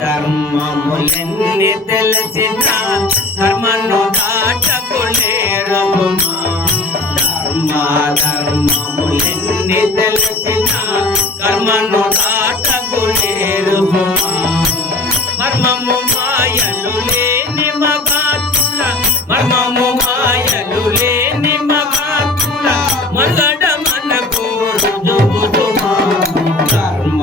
ధర్మము ఎన్ని తెలిసిన ధర్మను దాటకులేరమ్మా ధర్మ ధర్మము మర్మము మాయలు లేని మగాతుల మర్మము మాయలు లేని మగాతుల మగడ మనకు రుజువుమా ధర్మ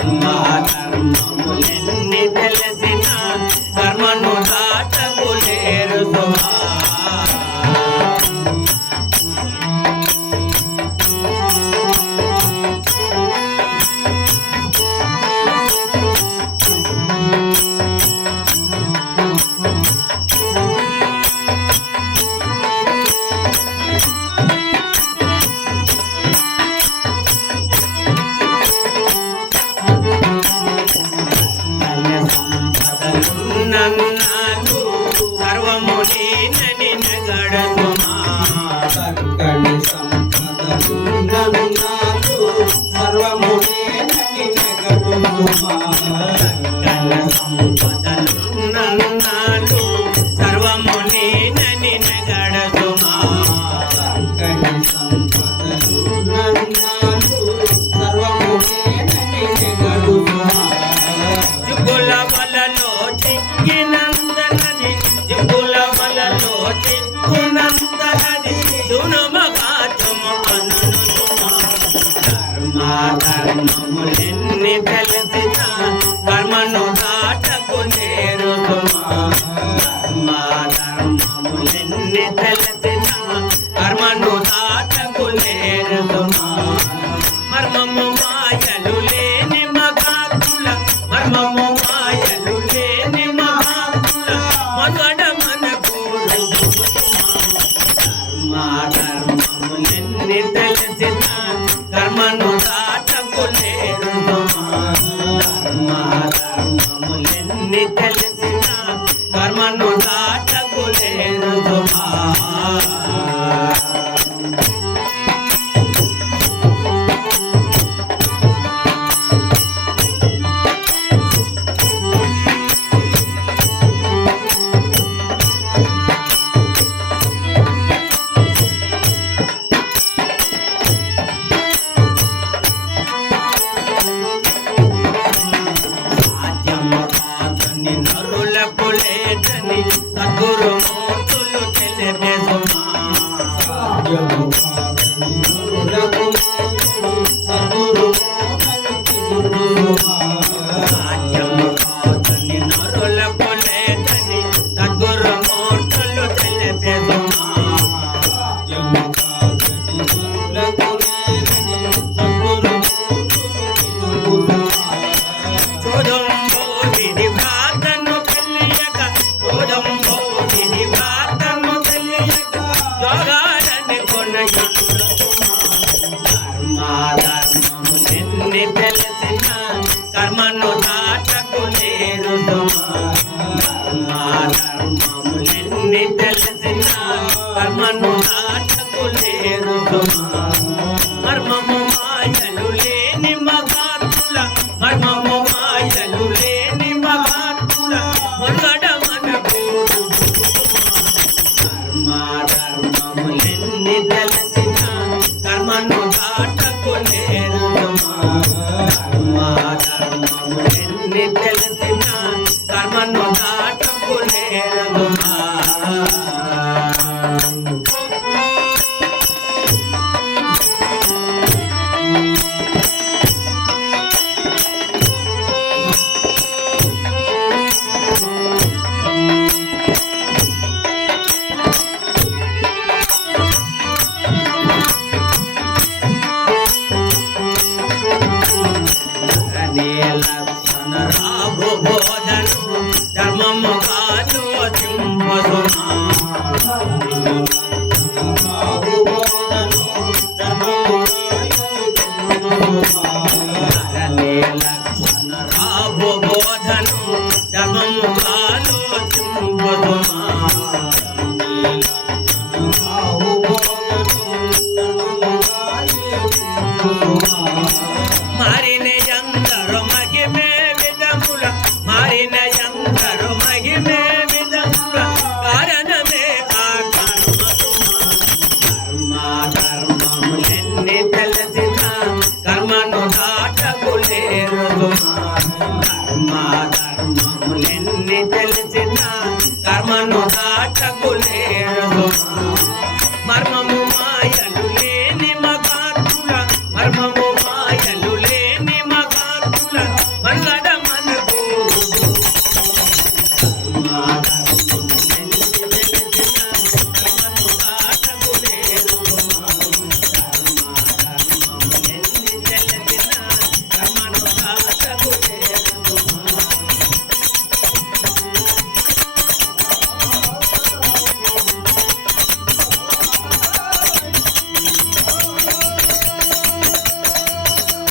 ధర్మ ధర్మములెన్ గుణము నాకు సర్వము నేనని జగదుమా కళ సంపదలు నాలు కర్మములెన్ని తెలిసిన కర్మను దాటకు నేరుతుమా కర్మ కర్మములెన్ని తెలిసిన కర్మను దాటకు నేరుతుమా No. నిన్ను తెలిసిన కర్మను దా you ఎన్ని తెలిసిన కర్మను దాటకులేరు మర్మము